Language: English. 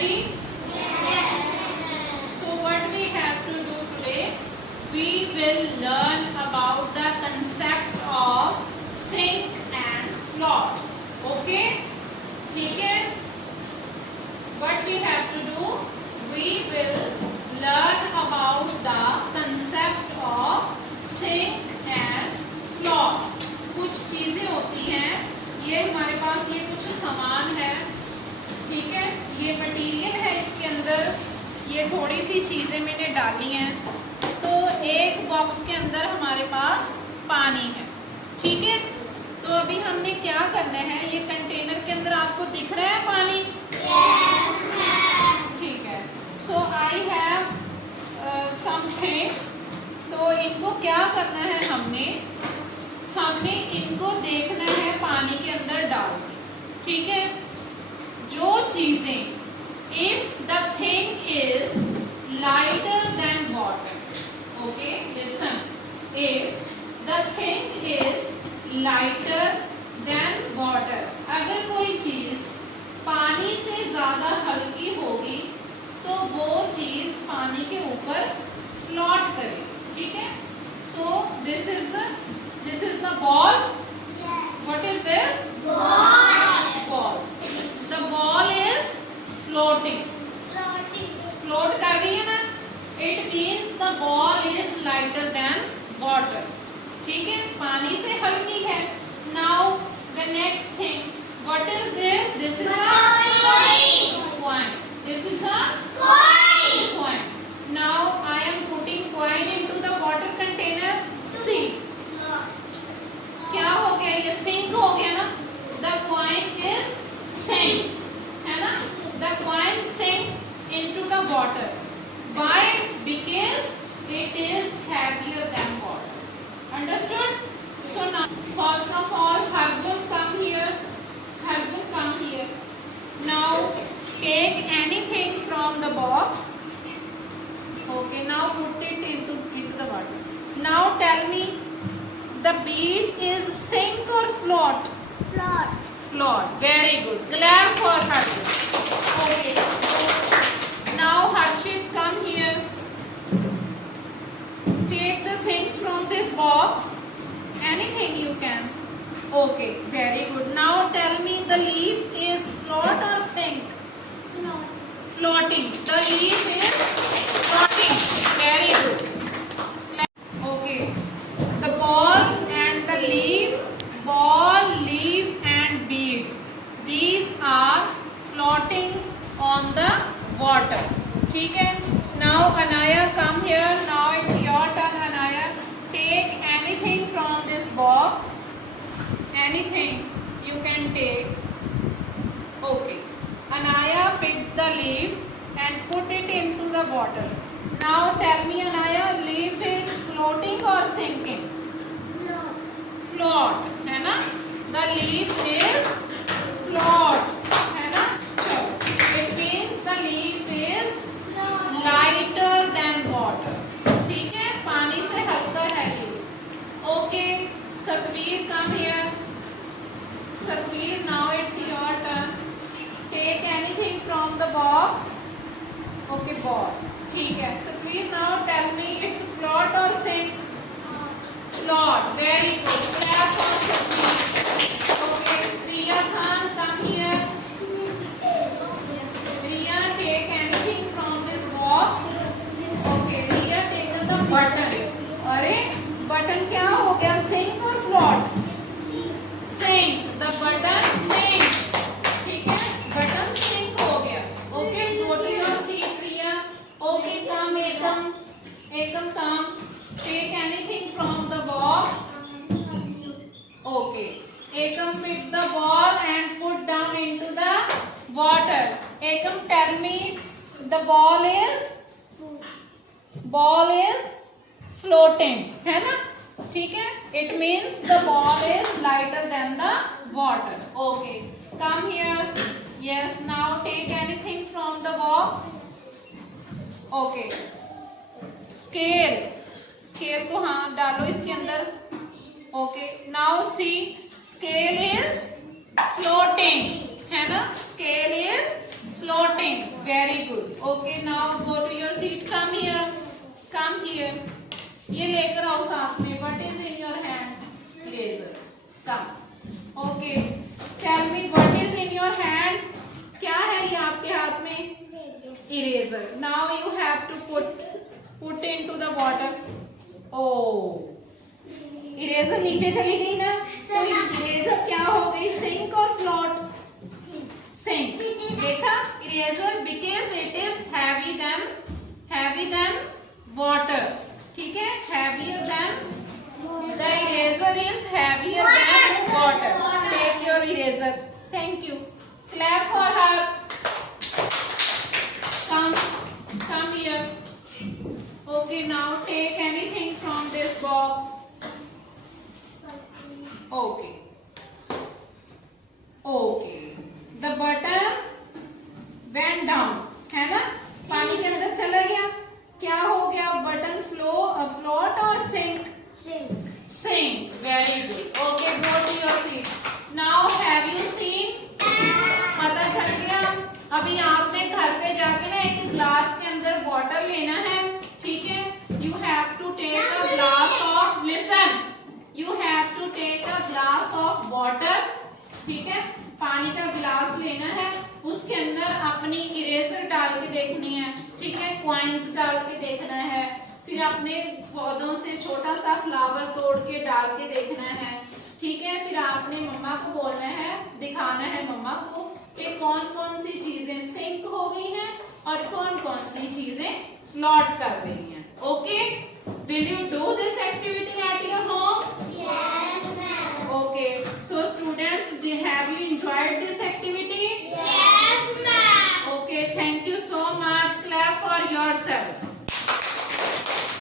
ready? So what we have to do today, we will learn about the concept of sink and float. Okay, ठीक है? What we have to do, we will learn about the concept of sink and float. कुछ चीजें होती हैं, ये हमारे पास ये कुछ सामान है, ठीक है, ये मटेरियल है, इसके अंदर ये थोड़ी सी चीज़ें मैंने डाली हैं। तो एक बॉक्स के अंदर हमारे पास पानी है, ठीक है। तो अभी हमने क्या करना है, ये कंटेनर के अंदर आपको दिख रहा है पानी? ठीक है। सो आई हैव सम थिंग्स। तो इनको क्या करना है, हमने इनको देखना है पानी के अंदर डाल के, ठीक है। जो चीजें, if the thing is lighter than water, okay listen, if the thing is lighter than water, अगर कोई चीज पानी से ज्यादा हल्की होगी तो वो चीज पानी के ऊपर फ्लोट करेगी, ठीक है। So this is the ball. What is this? Ball. The ball is floating. Float कर रही है ना, it means the ball is lighter than water, ठीक है, पानी से हल्की है। Now the next thing, what is this? This is a coin. This is a coin. Now I am putting coin into the water container. See, क्या हो गया, ये सिंक हो गया ना। The coin is sink, है ना। The coin sink into the water. Why? Because it is heavier than water. Understood? So now, first of all, Hargun, come here. Hargun, come here. Now, take anything from the box. Okay, now put it into the water. Now tell me, the bead is sink or float? Float. Very good. Clap for Harshit. Okay. Now Harshit, come here. Take the things from this box. Anything you can. Okay. Very good. Now tell me, the leaf is float or sink? Floating. The leaf is floating. Very good. Okay. The ball and the leaf, ball, leaf and beads, these are floating on the water. ठीक है. Now Anaya, come here. Now it's your turn, Anaya. Take anything from this box. Anything you can take. Okay. Anaya, pick the leaf and put it into the water. Now tell me, Anaya, leaf is floating or sinking? Float, है ना। The leaf is float, है ना। चलो, it means the leaf is lighter than water, ठीक है, पानी से हल्का है ये। Okay, Satveer, come here. Satveer, now it's your turn. Take anything from the box. Okay, ball. ठीक है. Satveer, now tell me, it's float or sink? Float. Very good. Clap for Satveer. Okay, Priya Khan, come here. Priya, take anything from this box. Okay, Priya, take the button. अरे button क्या हो गया, sink और float? Sink. The button sink. ठीक है, button sink हो गया. Okay, go to your seat, Priya. Okay, come Ekam, come. Take anything from the box. Okay, Ekam, pick the ball and put down into the water. Ekam, tell me, the ball is floating, है ना, ठीक है, it means the ball is lighter than the water. Okay, come here. Yes, now take anything from the box. Okay, scale को हाँ डालो इसके अंदर. Okay, now see, scale is floating, है ना, scale is floating. Very good. Okay, now go to your seat. Come here. Come here. ये लेकर आओ साथ में. What is in your hand? Eraser. Come. Okay. Tell me what is in your hand? क्या है ये आपके हाथ में? Eraser. Now you have to put into the water. Oh. Eraser नीचे चली गई ना, तो इरेजर क्या हो गई? सिंक और फ्लोट? सिंक. देखा? Eraser because it is heavy than water. ठीक है, heavier than the eraser is heavier than water. Take your eraser. Thank you. Clap for her. Come here. Okay, now take anything from this box. Okay. The button went down. है ना? पानी के अंदर चला गया. क्या हो गया? बटन float और sink? Sink. Very good. Okay, go to your seat. Now have you seen? पता चल गया. अभी आपने घर पे जाके ना एक ग्लास के अंदर वाटर लेना है. ठीक है? You have to take a glass of listen. You have to take a glass of water. ठीक है, पानी का गिलास लेना है. उसके अंदर अपनी इरेजर डाल के देखनी है. ठीक है, कॉइन्स डाल के देखना है. फिर अपने पौधों से छोटा सा फ्लावर तोड़ के डाल के देखना है. ठीक है, फिर आपने मम्मा को बोलना है, दिखाना है मम्मा को कि कौन कौन सी चीजें सिंक हो गई हैं और कौन कौन सी चीजें फ्लोट कर रही हैं. Okay, will you do this activity at your home? Yes, ma'am. Okay, so students, have you enjoyed this activity? Yes, ma'am. Okay, thank you so much. Clap for yourself.